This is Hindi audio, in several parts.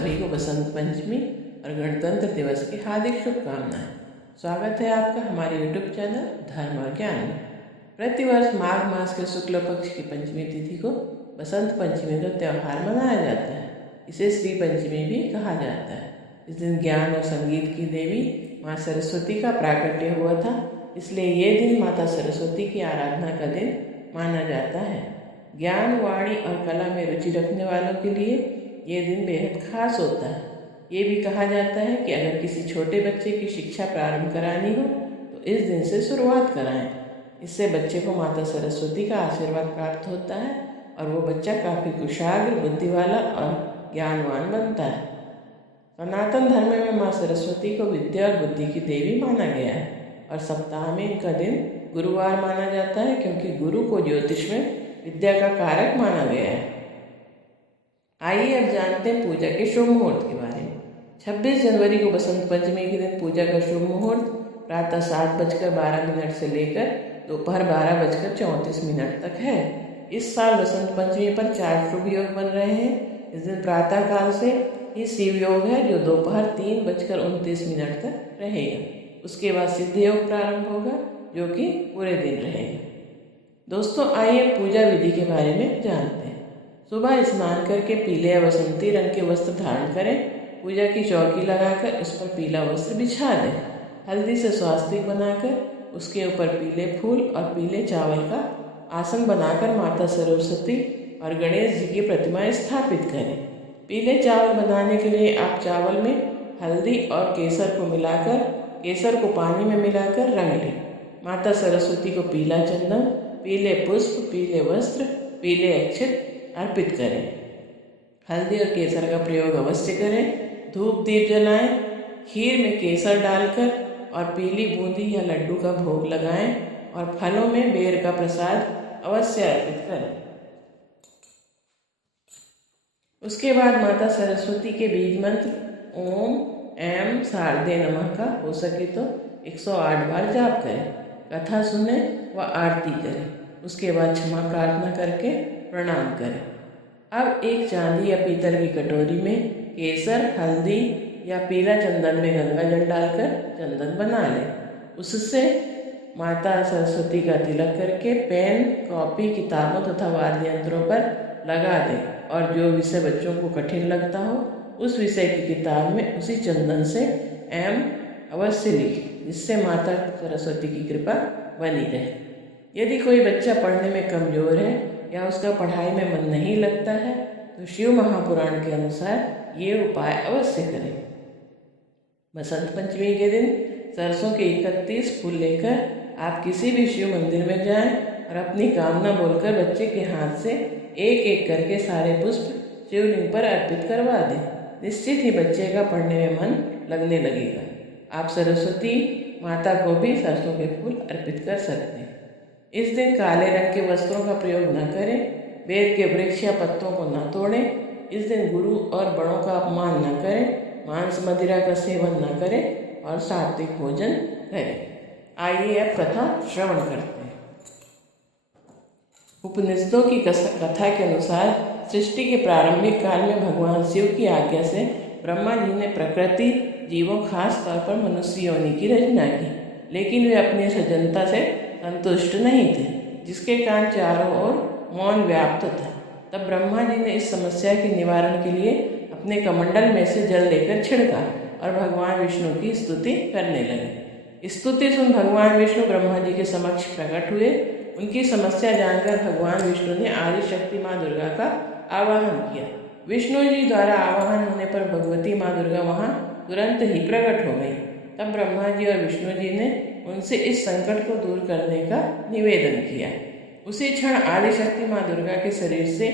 सभी को बसंत पंचमी और गणतंत्र दिवस की हार्दिक शुभकामनाएं। स्वागत है आपका हमारे YouTube चैनल धर्म और ज्ञान में। प्रतिवर्ष माघ मास के शुक्ल पक्ष की पंचमी तिथि को बसंत पंचमी का त्यौहार मनाया जाता है। इसे श्री पंचमी भी कहा जाता है। इस दिन ज्ञान और संगीत की देवी माँ सरस्वती का प्राकट्य हुआ था, इसलिए ये दिन माता सरस्वती की आराधना का दिन माना जाता है। ज्ञान, वाणी और कला में रुचि रखने वालों के लिए ये दिन बेहद खास होता है। ये भी कहा जाता है कि अगर किसी छोटे बच्चे की शिक्षा प्रारंभ करानी हो तो इस दिन से शुरुआत कराएं। इससे बच्चे को माता सरस्वती का आशीर्वाद प्राप्त होता है और वो बच्चा काफ़ी कुशाग्र, बुद्धि वाला और ज्ञानवान बनता है। सनातन धर्म में माँ सरस्वती को विद्या और बुद्धि की देवी माना गया है और सप्ताह में इनका दिन गुरुवार माना जाता है, क्योंकि गुरु को ज्योतिष में विद्या का कारक माना गया है। आइए अब जानते हैं पूजा के शुभ मुहूर्त के बारे में। 26 जनवरी को बसंत पंचमी के दिन पूजा का शुभ मुहूर्त प्रातः 7:12 से लेकर दोपहर 12:34 तक है। इस साल बसंत पंचमी पर 4 शुभ योग बन रहे हैं। इस दिन प्रातः काल से ही शिव योग है, जो दोपहर 3:29 तक रहेगा। उसके बाद सिद्ध योग प्रारंभ होगा, जो कि पूरे दिन रहेगा। दोस्तों, आइए पूजा विधि के बारे में जानते हैं। सुबह स्नान करके पीले या बसंती रंग के वस्त्र धारण करें। पूजा की चौकी लगाकर उस पर पीला वस्त्र बिछा दें। हल्दी से स्वास्तिक बनाकर उसके ऊपर पीले फूल और पीले चावल का आसन बनाकर माता सरस्वती और गणेश जी की प्रतिमा स्थापित करें। पीले चावल बनाने के लिए आप चावल में हल्दी और केसर को मिलाकर केसर को पानी में मिलाकर रंग लें। माता सरस्वती को पीला चंदन, पीले पुष्प, पीले वस्त्र, पीले अक्षत अर्पित करें। हल्दी और केसर का प्रयोग अवश्य करें। धूप दीप जलाएं। खीर में केसर डालकर और पीली बूंदी या लड्डू का भोग लगाएं और फलों में बेर का प्रसाद अवश्य अर्पित करें। उसके बाद माता सरस्वती के बीज मंत्र ओम ऐं शारदे नमः का हो सके तो 108 बार जाप करें। कथा सुने व आरती करें। उसके बाद क्षमा प्रार्थना करके प्रणाम करें। अब एक चांदी या पीतल की कटोरी में केसर, हल्दी या पीला चंदन में गंगा जल डालकर चंदन बना लें। उससे माता सरस्वती का तिलक करके पेन, कॉपी, किताबों तथा वाद्य यंत्रों पर लगा दें और जो विषय बच्चों को कठिन लगता हो उस विषय की किताब में उसी चंदन से एम अवश्य लिखें, जिससे माता सरस्वती की कृपा बनी रहे। यदि कोई बच्चा पढ़ने में कमज़ोर है या उसका पढ़ाई में मन नहीं लगता है तो शिव महापुराण के अनुसार ये उपाय अवश्य करें। बसंत पंचमी के दिन सरसों के 31 फूल लेकर आप किसी भी शिव मंदिर में जाएं और अपनी कामना बोलकर बच्चे के हाथ से एक एक करके सारे पुष्प शिवलिंग पर अर्पित करवा दें। निश्चित ही बच्चे का पढ़ने में मन लगने लगेगा। आप सरस्वती माता को भी सरसों के फूल अर्पित कर सकते हैं। इस दिन काले रंग के वस्त्रों का प्रयोग न करें। बेर के वृक्ष या पत्तों को न तोड़ें। इस दिन गुरु और बड़ों का अपमान न करें। मांस मदिरा का सेवन न करें और सात्विक भोजन करें। आइए अब कथा श्रवण करते हैं। उपनिषदों की कथा के अनुसार सृष्टि के प्रारंभिक काल में भगवान शिव की आज्ञा से ब्रह्मा जी ने प्रकृति, जीवों, खास तौर पर मनुष्य योनि की रचना की, लेकिन वे अपनी सज्जनता से संतुष्ट नहीं थे, जिसके कारण चारों ओर मौन व्याप्त था। तब ब्रह्मा जी ने इस समस्या के निवारण के लिए अपने कमंडल में से जल लेकर छिड़का और भगवान विष्णु की स्तुति करने लगे। स्तुति सुन भगवान विष्णु ब्रह्मा जी के समक्ष प्रकट हुए। उनकी समस्या जानकर भगवान विष्णु ने आदि शक्ति माँ दुर्गा का आवाहन किया। विष्णु जी द्वारा आवाहन होने पर भगवती माँ दुर्गा वहाँ तुरंत ही प्रकट हो गई। तब ब्रह्मा जी और विष्णु जी ने उनसे इस संकट को दूर करने का निवेदन किया। उसी क्षण आदिशक्ति माँ दुर्गा के शरीर से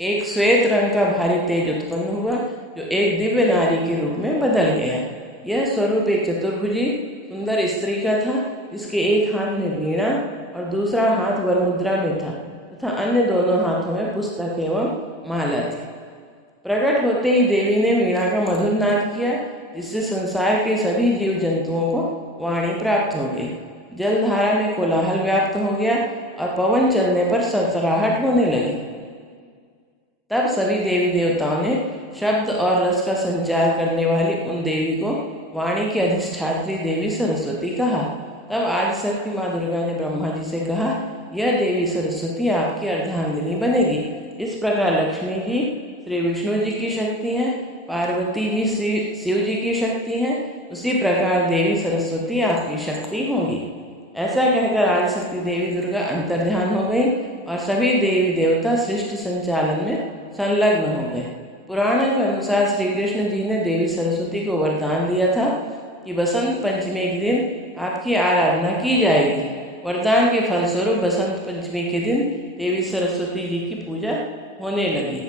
एक श्वेत रंग का भारी तेज उत्पन्न हुआ, जो एक दिव्य नारी के रूप में बदल गया। यह स्वरूप एक चतुर्भुजी सुंदर स्त्री का था, जिसके एक हाथ में वीणा और दूसरा हाथ वरमुद्रा में था तथा अन्य दोनों हाथों में पुस्तक एवं माला थी। प्रकट होते ही देवी ने वीणा का मधुर नाद किया, जिससे संसार के सभी जीव जंतुओं को वाणी प्राप्त हो गई। जलधारा में कोलाहल व्याप्त हो गया और पवन चलने पर सरसराहट होने लगी। तब सभी देवी देवताओं ने शब्द और रस का संचार करने वाली उन देवी को वाणी की अधिष्ठात्री देवी सरस्वती कहा। तब आदिशक्ति माँ दुर्गा ने ब्रह्मा जी से कहा, यह देवी सरस्वती आपकी अर्धांगिनी बनेगी। इस प्रकार लक्ष्मी जी श्री विष्णु जी की शक्ति हैं, पार्वती जी श्री शिव जी की शक्ति हैं, उसी प्रकार देवी सरस्वती आपकी शक्ति होंगी। ऐसा कहकर आदिशक्ति देवी दुर्गा अंतर्ध्यान हो गई और सभी देवी देवता सृष्टि संचालन में संलग्न हो गए। पुराणों के अनुसार श्री कृष्ण जी ने देवी सरस्वती को वरदान दिया था कि बसंत पंचमी के दिन आपकी आराधना की जाएगी। वरदान के फलस्वरूप बसंत पंचमी के दिन देवी सरस्वती जी की पूजा होने लगी।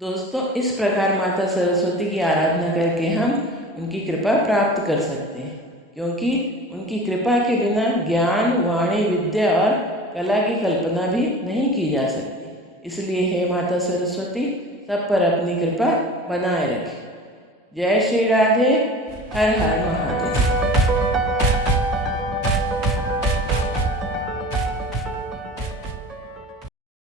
दोस्तों, इस प्रकार माता सरस्वती की आराधना करके हम उनकी कृपा प्राप्त कर सकते हैं, क्योंकि उनकी कृपा के बिना ज्ञान, वाणी, विद्या और कला की कल्पना भी नहीं की जा सकती। इसलिए हे माता सरस्वती, सब पर अपनी कृपा बनाए रखें। जय श्री राधे। हर हर महादेव।